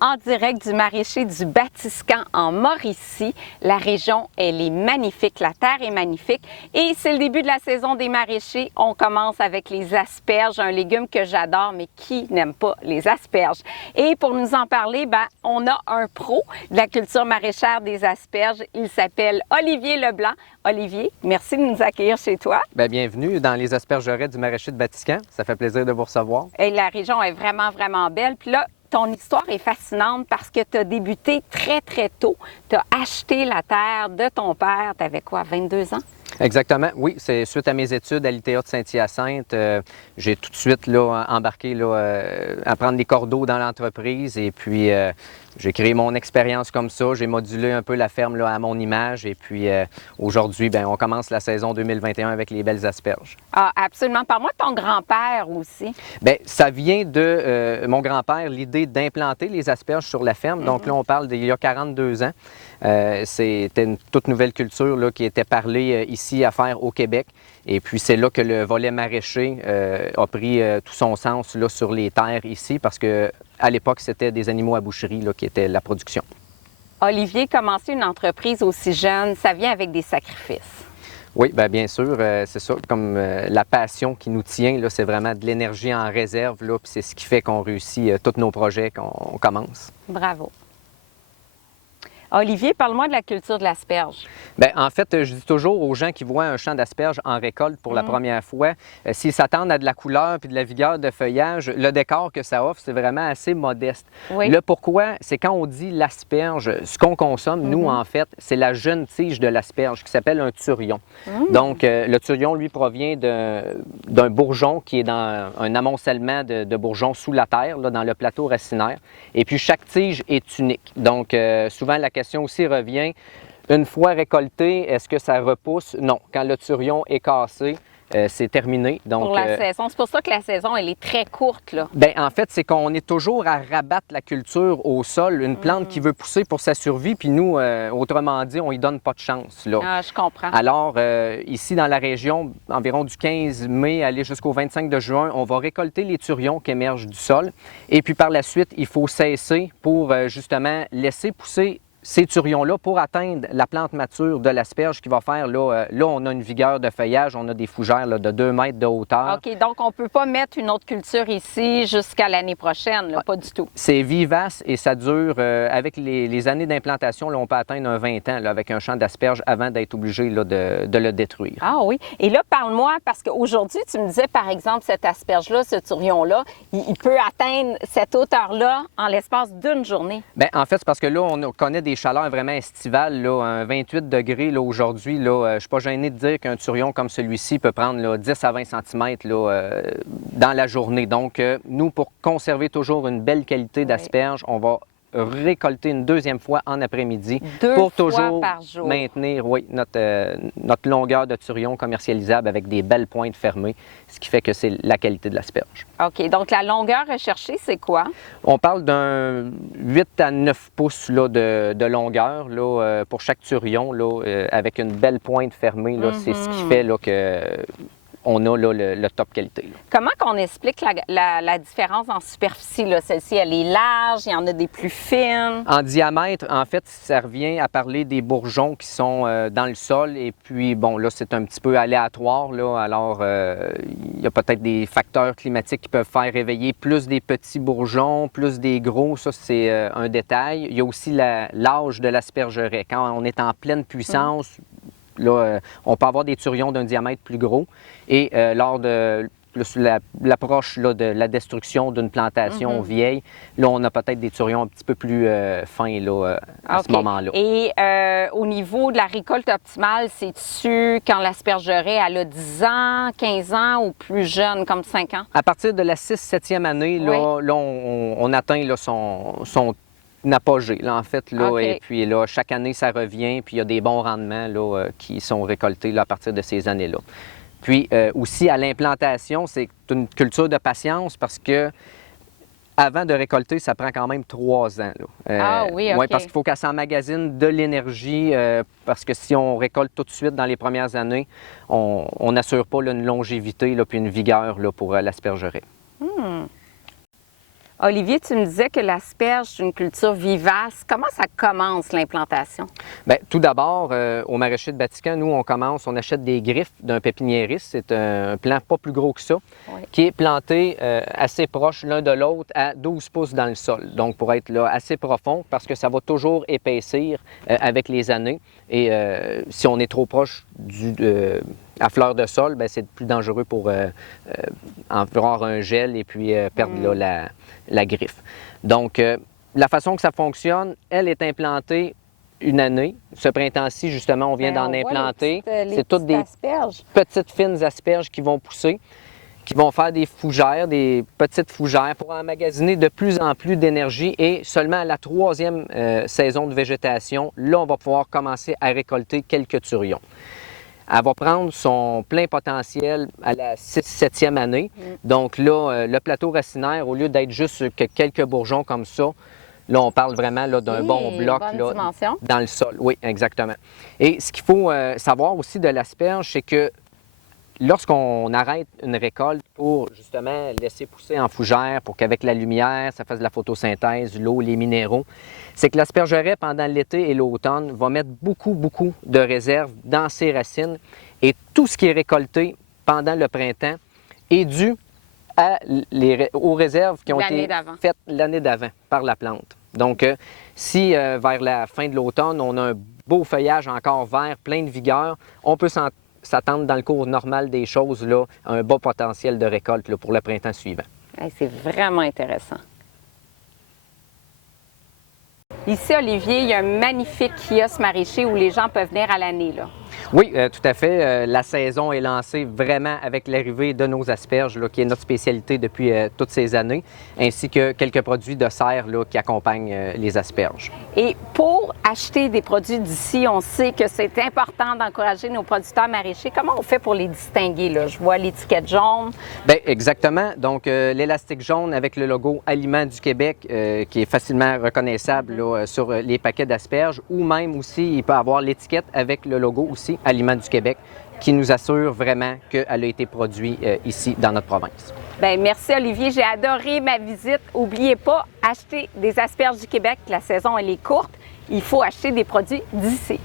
en direct du maraîcher du Batiscan en Mauricie. La région, elle est magnifique, la terre est magnifique et c'est le début de la saison des maraîchers. On commence avec les asperges, un légume que j'adore, mais qui n'aime pas les asperges? Et pour nous en parler, on a un pro de la culture maraîchère des asperges. Il s'appelle Olivier Leblanc. Olivier, merci de nous accueillir chez toi. Bien, bienvenue dans les aspergeraies du maraîcher de Batiscan. Ça fait plaisir de vous recevoir. Et la région est vraiment, vraiment belle. Puis là, ton histoire est fascinante parce que tu as débuté très, très tôt. Tu as acheté la terre de ton père. Tu avais quoi, 22 ans? Exactement, oui. C'est suite à mes études à l'ITA de Saint-Hyacinthe. J'ai tout de suite embarqué à prendre des cordeaux dans l'entreprise et puis j'ai créé mon expérience comme ça. J'ai modulé un peu la ferme à mon image et puis aujourd'hui, on commence la saison 2021 avec les belles asperges. Ah, absolument. Parle-moi de ton grand-père aussi. Bien, ça vient de mon grand-père, l'idée d'implanter les asperges sur la ferme. Donc là, on parle d'il y a 42 ans. C'était une toute nouvelle culture qui était parlée ici à faire au Québec. Et puis c'est là que le volet maraîcher a pris tout son sens sur les terres ici parce qu'à l'époque, c'était des animaux à boucherie qui étaient la production. Olivier, commencer une entreprise aussi jeune, ça vient avec des sacrifices. Oui, bien sûr, c'est ça. Comme la passion qui nous tient, c'est vraiment de l'énergie en réserve. Puis c'est ce qui fait qu'on réussit tous nos projets qu'on commence. Bravo. Olivier, parle-moi de la culture de l'asperge. Bien, en fait, je dis toujours aux gens qui voient un champ d'asperges en récolte pour la première fois, s'ils s'attendent à de la couleur puis de la vigueur de feuillage, le décor que ça offre, c'est vraiment assez modeste. Oui. Le pourquoi, c'est quand on dit l'asperge, ce qu'on consomme, nous, en fait, c'est la jeune tige de l'asperge qui s'appelle un turion. Donc, le turion, lui, provient d'un bourgeon qui est dans un amoncellement de bourgeons sous la terre, dans le plateau racinaire. Et puis, chaque tige est unique. Donc, souvent, la question aussi revient, une fois récolté, est-ce que ça repousse? Non. Quand le turion est cassé, c'est terminé. Donc, pour la saison. C'est pour ça que la saison, elle est très courte, là. Bien, en fait, c'est qu'on est toujours à rabattre la culture au sol, une plante qui veut pousser pour sa survie, puis nous, autrement dit, on y donne pas de chance, là. Ah, je comprends. Alors, ici, dans la région, environ du 15 mai, aller jusqu'au 25 de juin, on va récolter les turions qui émergent du sol. Et puis, par la suite, il faut cesser pour, justement, laisser pousser ces turions-là pour atteindre la plante mature de l'asperge qui va faire, là, on a une vigueur de feuillage, on a des fougères de 2 mètres de hauteur. OK, donc on ne peut pas mettre une autre culture ici jusqu'à l'année prochaine, là, pas du tout. C'est vivace et ça dure, avec les années d'implantation, on peut atteindre un 20 ans là, avec un champ d'asperges avant d'être obligé là, de le détruire. Ah oui. Et là, parle-moi, parce qu'aujourd'hui, tu me disais, par exemple, cette asperge-là, ce turion-là, il peut atteindre cette hauteur-là en l'espace d'une journée. Bien, en fait, c'est parce que là, on connaît des chaleurs vraiment estivales, là, un 28 degrés là, aujourd'hui. Là, je ne suis pas gêné de dire qu'un turion comme celui-ci peut prendre là, 10 à 20 cm là, dans la journée. Donc, nous, pour conserver toujours une belle qualité d'asperge, on va récolter une deuxième fois en après-midi pour toujours par jour. maintenir notre longueur de turion commercialisable avec des belles pointes fermées, ce qui fait que c'est la qualité de l'asperge. OK, donc la longueur recherchée, c'est quoi? On parle d'un 8 à 9 pouces là, de longueur là, pour chaque turion, là, avec une belle pointe fermée. Là, c'est ce qui fait là, que on a là, le top qualité. Là. Comment qu'on explique la différence en superficie? Celle-ci, elle est large, il y en a des plus fines. En diamètre, en fait, ça revient à parler des bourgeons qui sont dans le sol. Et puis, bon, là, c'est un petit peu aléatoire. Là. Alors, il y a peut-être des facteurs climatiques qui peuvent faire réveiller plus des petits bourgeons, plus des gros. Ça, c'est un détail. Il y a aussi l'âge de l'aspergeraie. Quand on est en pleine puissance, là, on peut avoir des turions d'un diamètre plus gros et lors de l'approche de la destruction d'une plantation vieille, là, on a peut-être des turions un petit peu plus fins là, à ce moment-là. Et au niveau de la récolte optimale, c'est-tu quand l'aspergeraie elle a 10 ans, 15 ans ou plus jeune, comme 5 ans? À partir de la 6-7e année, là, on atteint là, son apogée, là, en fait. Là, OK. Et puis là, chaque année, ça revient, puis il y a des bons rendements là, qui sont récoltés là, à partir de ces années-là. Puis aussi, à l'implantation, c'est une culture de patience parce que avant de récolter, ça prend quand même 3 ans. Là. Ah oui, OK. Oui, parce qu'il faut qu'elle s'emmagasine de l'énergie, parce que si on récolte tout de suite dans les premières années, on n'assure pas là, une longévité là, puis une vigueur là, pour l'aspergeraie. Olivier, tu me disais que l'asperge, c'est une culture vivace. Comment ça commence l'implantation? Bien, tout d'abord, au maraîcher de Vatican, nous, on achète des griffes d'un pépiniériste. C'est un plant pas plus gros que ça, Oui. qui est planté assez proche l'un de l'autre à 12 pouces dans le sol. Donc, pour être là assez profond, parce que ça va toujours épaissir avec les années. Et si on est trop proche à fleur de sol, bien, c'est plus dangereux pour avoir un gel et puis perdre là, la griffe. Donc, la façon que ça fonctionne, elle est implantée une année. Ce printemps-ci, justement, on vient d'en implanter. C'est toutes des petites fines asperges qui vont pousser, qui vont faire des fougères, des petites fougères pour emmagasiner de plus en plus d'énergie. Et seulement à la 3e saison de végétation, là, on va pouvoir commencer à récolter quelques turions. Elle va prendre son plein potentiel à la 6-7e année. Donc là, le plateau racinaire, au lieu d'être juste que quelques bourgeons comme ça, là, on parle vraiment d'un bon bloc là, dans le sol. Oui, exactement. Et ce qu'il faut savoir aussi de l'asperge, c'est que lorsqu'on arrête une récolte pour justement laisser pousser en fougère, pour qu'avec la lumière, ça fasse de la photosynthèse, l'eau, les minéraux, c'est que l'aspergeraie, pendant l'été et l'automne, va mettre beaucoup de réserves dans ses racines. Et tout ce qui est récolté pendant le printemps est dû aux réserves qui ont été faites l'année d'avant par la plante. Donc, si vers la fin de l'automne, on a un beau feuillage encore vert, plein de vigueur, on peut s'attendre dans le cours normal des choses là, à un bas potentiel de récolte là, pour le printemps suivant. C'est vraiment intéressant. Ici, Olivier, il y a un magnifique kiosque maraîcher où les gens peuvent venir à l'année, là. Oui, tout à fait. La saison est lancée vraiment avec l'arrivée de nos asperges, là, qui est notre spécialité depuis toutes ces années, ainsi que quelques produits de serre là, qui accompagnent les asperges. Et pour acheter des produits d'ici, on sait que c'est important d'encourager nos producteurs maraîchers. Comment on fait pour les distinguer, là? Je vois l'étiquette jaune. Bien, exactement. Donc, l'élastique jaune avec le logo Aliments du Québec, qui est facilement reconnaissable là, sur les paquets d'asperges, ou même aussi, il peut avoir l'étiquette avec le logo aussi Aliments du Québec, qui nous assure vraiment qu'elle a été produite ici dans notre province. Bien, merci Olivier, j'ai adoré ma visite. N'oubliez pas, acheter des asperges du Québec, la saison elle est courte, il faut acheter des produits d'ici.